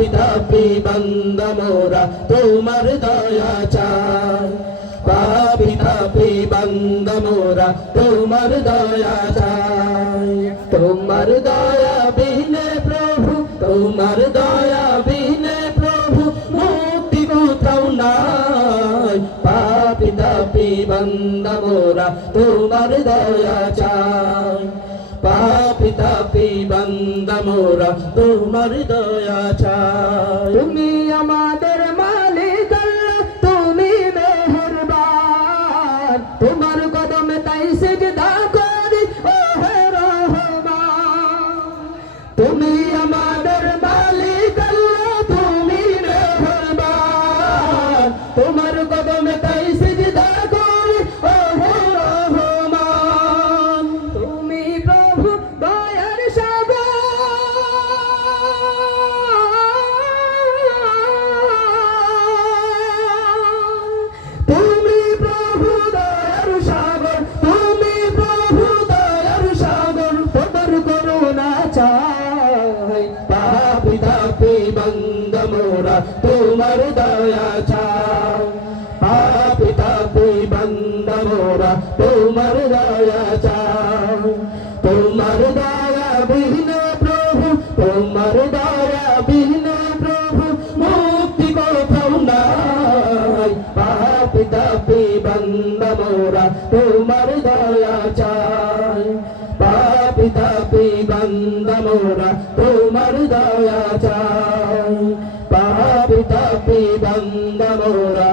পাপী তাপী বান্দা মোরা তোমার দয়া চাই পাপী তাপী বান্দা মোরা তোমার দয়া চাই তোমার দয়া বিনে প্রভু তোমার দয়া বিনে প্রভু মুক্তি কোথাও নাই পাপী তাপী বান্দা মোরা তোমার দয়া চাই পাপী তাপী বান্দা মোরা তোমার দয়া চাই তুমি আমাদের মালিক আল্লাহ তুমি মেহেরবান তোমার কদমে তাই সিজদা করি ও হে রহমান তুমি আমাদের মালিক আল্লাহ তুমি মেহেরবান তোমার কদমে তাই সিজদা করি ও হে রহমান তুমি প্রভু দয়ার সাগর তুমি প্রভু দয়ার সাগর তুমি প্রভু দয়ার সাগর তোমার করুণা চাই পাপী তাপী বান্দা মোরা তোমার দয়া চাই পাপী তাপী বান্দা মোরা তোমার দয়া চাই তোমার দয়া বিহীন প্রভু তোমার দয়া বিহীন প্রভু মুক্তি কোথাও নাই পাপী তাপী বান্দা মোরা তোমার দয়া চাই পাপী তাপী বান্দা মোরা তোমার দয়া চাই পাপী তাপী বান্দা মোরা